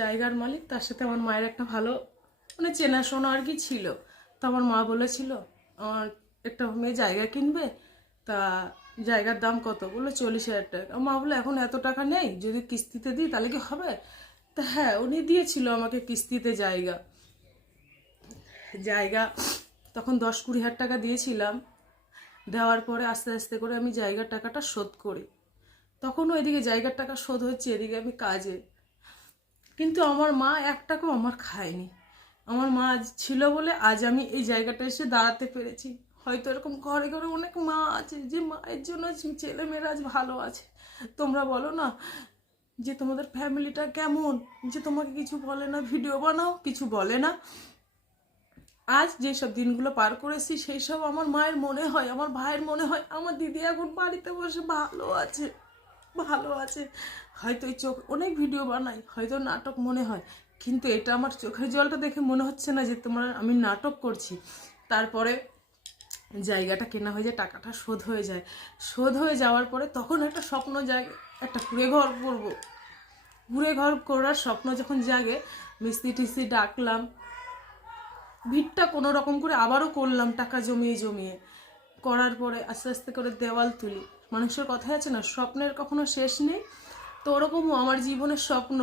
জায়গার মালিক, তার সাথে আমার মায়ের একটা ভালো মানে চেনাশোনা আর কি ছিল। তো আমার মা বলেছিল, আমার একটা মেয়ে জায়গা কিনবে, তা জায়গার দাম কত? বলল, চল্লিশ হাজার টাকা। মা বলল, এখন এত টাকা নেই, যদি কিস্তিতে দিই তাহলে কি হবে? তা হ্যাঁ উনি দিয়েছিল আমাকে কিস্তিতে জায়গা। জায়গা, তখন দশ কুড়ি হাজার টাকা দিয়েছিলাম। দেওয়ার পরে আস্তে আস্তে করে আমি জায়গার টাকাটা শোধ করি। তখনও এদিকে জায়গার টাকা শোধ হচ্ছে, এদিকে আমি কাজে কিন্তু আমার মা এক টাকাও আমার খায়নি। আমার মা আজ ছিল বলে আজ আমি এই জায়গাটা এসে দাঁড়াতে পেরেছি। হয়তো এরকম ঘরে ঘরে অনেক মা আছে যে মায়ের জন্য ছেলে মেয়েরা আজ ভালো আছে। তোমরা বলো না যে তোমাদের ফ্যামিলিটা কেমন? যে তোমাকে কিছু বলে না, ভিডিও বানাও, কিছু বলে না। আজ যেসব দিনগুলো পার করেছি, সেই সব আমার মায়ের মনে হয়, আমার ভাইয়ের মনে হয়, আমার দিদি এখন বাড়িতে বসে ভালো আছে। ভালো আছে। হয়তো এই চোখ, অনেক ভিডিও বানাই, হয়তো নাটক মনে হয়। কিন্তু এটা আমার চোখের জলটা দেখে মনে হচ্ছে না যে তোমার আমি নাটক করছি। তারপরে জায়গাটা কেনা হয়ে যায়, টাকাটা শোধ হয়ে যায়। শোধ হয়ে যাওয়ার পরে তখন একটা স্বপ্ন জাগে, একটা কুড়ে ঘর করব। কুড়ে ঘর করার স্বপ্ন যখন জাগে, মিস্ত্রি টিস্ত্রি ডাকলাম। ভিড়টা কোনো রকম করে আবারও করলাম, টাকা জমিয়ে জমিয়ে। করার পরে আস্তে আস্তে করে দেওয়াল তুলি। মানুষের কথাই আছে না, স্বপ্নের কখনো শেষ নেই। তো ওরকমও আমার জীবনের স্বপ্ন।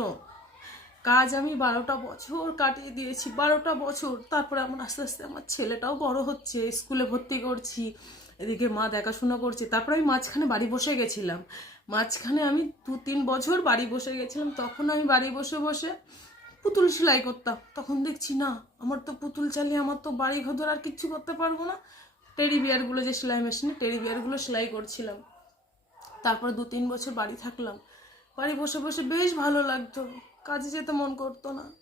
কাজ আমি বারোটা বছর কাটিয়ে দিয়েছি, বারোটা বছর। তারপরে আমার আস্তে আস্তে আমার ছেলেটাও বড় হচ্ছে, স্কুলে ভর্তি করছি, এদিকে মা দেখাশোনা করছে। তারপরে আমি মাঝখানে বাড়ি বসে গেছিলাম। মাঝখানে আমি দু তিন বছর বাড়ি বসে গেছিলাম, তখন আমি বাড়ি বসে বসে পুতুল সেলাই করতাম। তখন দেখছি, না, আমার তো পুতুল চালিয়ে আমার তো বাড়ি ঘর আর কিচ্ছু করতে পারব না। টেডি বিয়ারগুলো যে সেলাই মেশিনে টেডি বিয়ারগুলো সেলাই করছিলাম। তারপর দু তিন বছর বাড়ি থাকলাম। বাড়ি বসে বসে বেশ ভালো লাগতো। কাজে যেতে মন করতো না।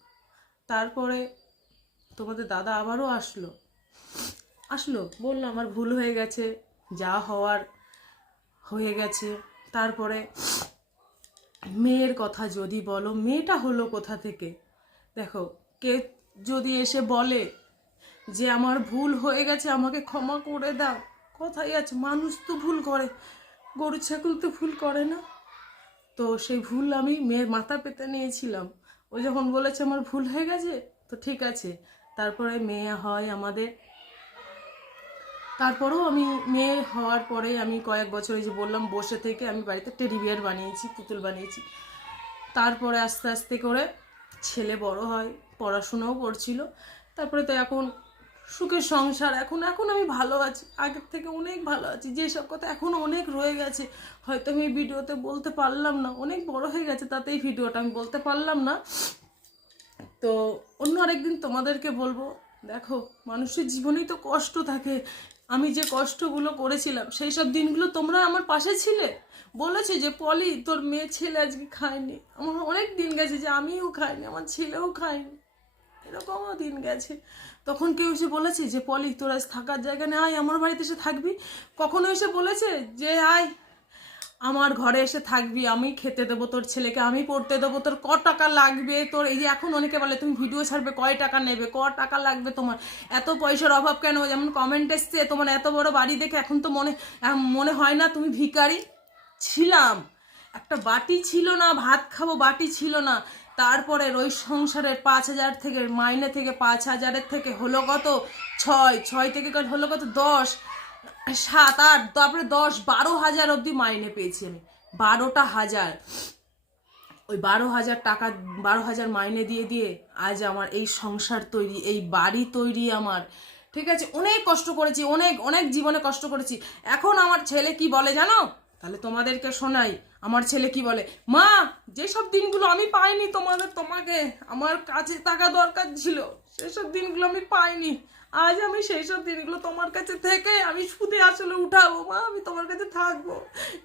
তারপরে তোমাদের দাদা আবারও আসলো। আসলো, বলল, আমার ভুল হয়ে গেছে, যা হওয়ার হয়ে গেছে। তারপরে, মেয়ের কথা যদি বলো, মেয়েটা হলো কোথা থেকে? দেখো, কে যদি এসে বলে যে, আমার ভুল হয়ে গেছে, আমাকে ক্ষমা করে দাও। কথাই আছে, মানুষ তো ভুল করে। গরু, ছাগল তো ভুল করে না। তো সেই ভুল আমি মেয়ের মাথা পেতে নিয়েছিলাম। ও যখন বলেছে আমার ভুল হয়ে গেছে, তো ঠিক আছে। তারপরে মেয়ে হয় আমাদের। তারপরেও আমি মেয়ে হওয়ার পরে আমি কয়েক বছর যে বললাম, বসে থেকে আমি বাড়িতে টেডি বিয়ার বানিয়েছি, পুতুল বানিয়েছি। তারপরে আস্তে আস্তে করে ছেলে বড় হয়, পড়াশোনাও করছিল। তারপরে তো এখন সুখের সংসার, এখন এখন আমি ভালো আছি, আগের থেকে অনেক ভালো আছি যেসব কথা এখনও অনেক রয়ে গেছে, হয়তো আমি ভিডিওতে বলতে পারলাম না, অনেক বড় হয়ে গেছে, তাতে এই ভিডিওটা আমি বলতে পারলাম না। তো অন্য আরেকদিন তোমাদেরকে বলব, দেখো, মানুষের জীবনেই তো কষ্ট থাকে, আমি যে কষ্টগুলো করেছিলাম, সেই সব দিনগুলো তোমরা আমার পাশে ছিলে, বলেছে যে, পলি, তোর মেয়ে ছেলে আজকে খায়নি, আমার অনেক দিন গেছে যে, আমিও খাইনি, আমার ছেলেও খায়নি, এরকমও দিন গেছে। তখন কেউ এসে বলেছে যে, পলি, তোর আজ থাকার জায়গা নেই। আয়, আমার বাড়িতে এসে থাকবি। কখনো এসে বলেছে যে, আয়, আমার ঘরে এসে থাকবি, আমি খেতে দেবো তোর ছেলেকে, আমি পড়তে দেবো, তোর ক টাকা লাগবে? তোর এই যে এখন অনেকে বলে, তুমি ভিডিও ছাড়বে, কয় টাকা নেবে? ক টাকা লাগবে তোমার? এত পয়সার অভাব কেন? যেমন কমেন্ট এসছে, তোমার এত বড় বাড়ি দেখে এখন তো মনে মনে হয় না তুমি ভিখারি ছিলাম। একটা বাটি ছিল না, ভাত খাব, বাটি ছিল না। তারপরে ওই সংসারের পাঁচ হাজার থেকে মাইনে থেকে পাঁচ হাজারের থেকে হলো কত? ছয়। ছয় থেকে হলো কত? দশ। সাত, আট। তারপরে দশ, বারো হাজার অবধি মাইনে পেয়েছি আমি। বারোটা হাজার। ওই বারো হাজার টাকা, বারো হাজার মাইনে দিয়ে দিয়ে আজ আমার এই সংসার তৈরি, এই বাড়ি তৈরি আমার। ঠিক আছে? অনেক কষ্ট করেছি, অনেক অনেক জীবনে কষ্ট করেছি। এখন আমার ছেলে কি বলে জানো? তাহলে তোমাদেরকে শোনাই, আমার ছেলে কি বলে, মা, যেসব দিনগুলো আমি পাইনি তোমাদের, তোমাকে আমার কাছে থাকা দরকার ছিল, সেসব দিনগুলো আমি পাইনি। আজ আমি সেই সব দিনগুলো তোমার কাছে থেকে আমি সুদে আসলে উঠাবো, মা, আমি তোমার কাছে থাকব।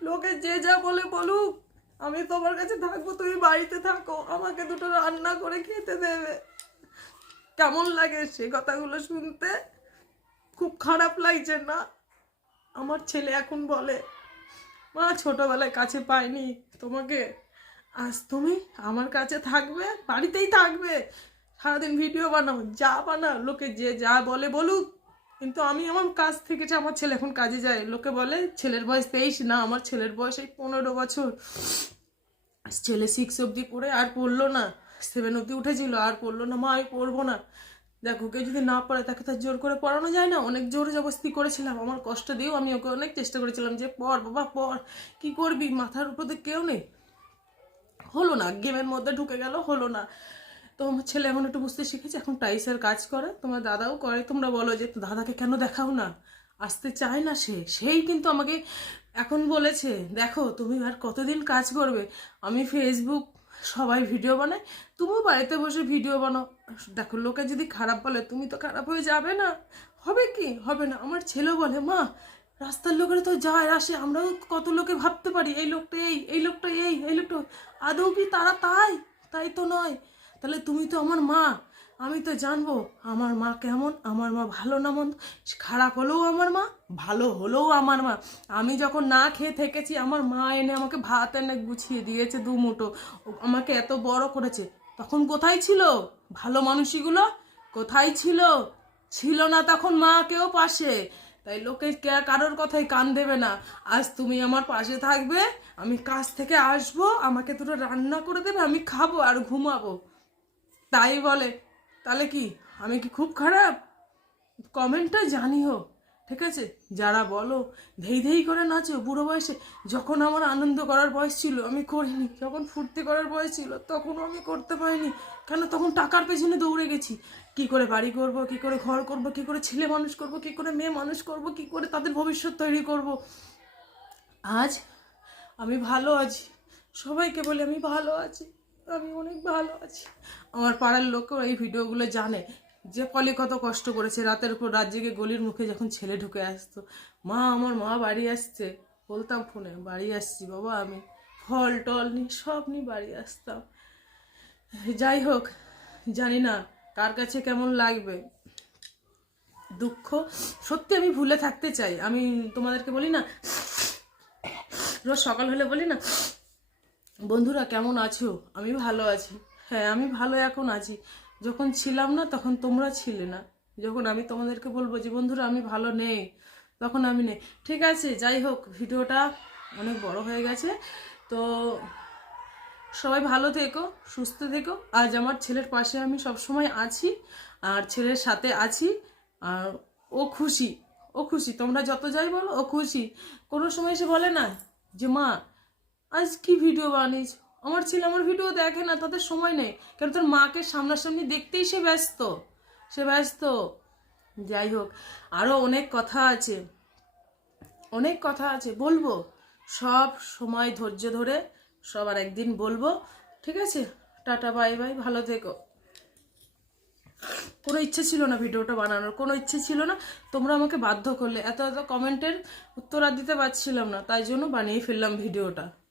লোকে যে যা বলে বলুক, আমি তোমার কাছে থাকব, তুমি বাড়িতে থাকো, আমাকে দুটো রান্না করে খেতে দেবে। কেমন লাগে সে কথাগুলো শুনতে? খুব খারাপ লাগছে না? আমার ছেলে এখন বলে মা ছোটবেলায় কাছে পাইনি তোমাকে। আজ তুমি আমার কাছে থাকবে, বাড়িতেই থাকবে। সারাদিন ভিডিও বানাও, যা বানাও, লোকে যে যা বলে বলুক। কিন্তু আমি আমার কাজ থেকে যে আমার ছেলে এখন কাজে যায়, লোকে বলে, ছেলের বয়স তেইশ, না, আমার ছেলের বয়স এই পনেরো বছর। ছেলে সিক্স অবধি পড়ে আর পড়ল না সেভেন অবধি উঠেছিল, আর পড়ল না, মা, আমি পড়ব না। দেখো, কেউ যদি না পড়ে, তাকে তার জোর করে পড়ানো যায় না। অনেক জোর জবস্তি করেছিলাম। আমার কষ্ট দিয়েও আমি ওকে অনেক চেষ্টা করেছিলাম যে, পড়, বাবা, পড়। কি করবি? মাথার উপর কেউ নেই। হলো না। গেমের মধ্যে ঢুকে গেল, হলো না। তো আমার ছেলে এখন একটু বুঝতে শিখেছে, এখন টাইসের কাজ করে। তোমার দাদাও করে। তোমরা বলো যে দাদাকে কেন দেখাও না? আসতে চায় না সে। সেই কিন্তু আমাকে এখন বলেছে, দেখো, তুমি আর কতদিন কাজ করবে? আমি ফেসবুক সবাই ভিডিও বানায়। তুমিও বাড়িতে বসে ভিডিও বানাও। দেখো, লোকে যদি খারাপ বলে, তুমি তো খারাপ হয়ে যাবে না। হবে কি? হবে না। আমার ছেলেও বলে, মা, রাস্তার লোকেরা তো যায়, আসে। আমরাও কত লোকে ভাবতে পারি, এই লোকটা এই এই লোকটা এই এই লোকটা আদৌ কি তারা তাই? তাই তো নয়। তাহলে তুমি তো আমার মা। আমি তো জানব আমার মা কেমন, আমার মা ভালো না মন্দ? খারাপ হলেও আমার মা, ভালো হলেও আমার মা। আমি যখন না খেয়ে থেকেছি, আমার মা এনে আমাকে ভাত এনে গুছিয়ে দিয়েছে দু মুঠো। আমাকে এত বড় করেছে। তখন কোথায় ছিল? ভালো মানুষগুলো কোথায় ছিল? ছিল না তখন মা কেউ পাশে। তাই লোকে কারোর কথাই কান দেবে না। আজ তুমি আমার পাশে থাকবে, আমি কাজ থেকে আসব, আমাকে দুটো রান্না করে দেবে, আমি খাব আর ঘুমাবো। তাই বলে তাহলে কি, আমি কি খুব খারাপ? কমেন্টটা জানিও, ঠিক আছে? যারা বলো, ধেই ধেই করে নাচো বুড়ো বয়সে। যখন আমার আনন্দ করার বয়স ছিল, আমি করিনি। যখন ফুর্তি করার বয়স ছিল, তখনও আমি করতে পারিনি। কেন? তখন টাকার পেছনে দৌড়ে গেছি। কি করে বাড়ি করব, কি করে ঘর করব, কি করে ছেলে মানুষ করব, কি করে মেয়ে মানুষ করব, কি করে তাদের ভবিষ্যৎ তৈরি করব? আজ আমি ভালো আছি। সবাইকে বলি আমি ভালো আছি। আমি অনেক ভালো আছি। আমার পাড়ার লোকও এই ভিডিওগুলো জানে যে কলে কত কষ্ট করেছে। রাতের উপর রাত জেগে গলির মুখে যখন ছেলে ঢুকে আসতো, মা, আমার মা বাড়ি আসছে। বলতাম ফোনে, বাড়ি আসছি বাবা আমি। ফল, টল নিয়ে সব নিয়ে বাড়ি আসতাম। যাই হোক, জানি না কার কাছে কেমন লাগবে। দুঃখ সত্যি আমি ভুলে থাকতে চাই। আমি তোমাদেরকে বলি না, রোজ সকাল হলে বলি না বন্ধুরা কেমন আছো? আমি ভালো আছি। হ্যাঁ আমি ভালো এখন আছি। যখন ছিলাম না, তখন তোমরা ছিলে না। যখন আমি তোমাদেরকে বলব যে, বন্ধুরা, আমি ভালো নেই, তখন আমি নেই। ঠিক আছে, যাই হোক, ভিডিওটা অনেক বড় হয়ে গেছে। তো সবাই ভালো থেকো, সুস্থ থেকো। আজ আমার ছেলের পাশে আমি সব সময় আছি, আর ছেলের সাথে আছি, আর ও খুশি ও খুশি। তোমরা যত যাই বলো, ও খুশি। কোনো সময় সে বলে না যে, মা আজ কি ভিডিও বানিয়েছ? আমার ছেলে আমার ভিডিও দেখে না, তাদের সময় নেই। কেন তোর মাকে সামনাসামনি দেখতেই সে ব্যস্ত? সে ব্যস্ত। যাই হোক আরও অনেক কথা আছে। অনেক কথা আছে, বলব। সব সময় ধৈর্য ধরে সবার একদিন বলব। ঠিক আছে? টাটা, বাই বাই, ভালো থেকো। কোনো ইচ্ছে ছিল না ভিডিওটা বানানোর, কোনো ইচ্ছে ছিল না। তোমরা আমাকে বাধ্য করলে। এত এত কমেন্টের উত্তর আর দিতে পারছিলাম না, তাই জন্য বানিয়ে ফেললাম ভিডিওটা।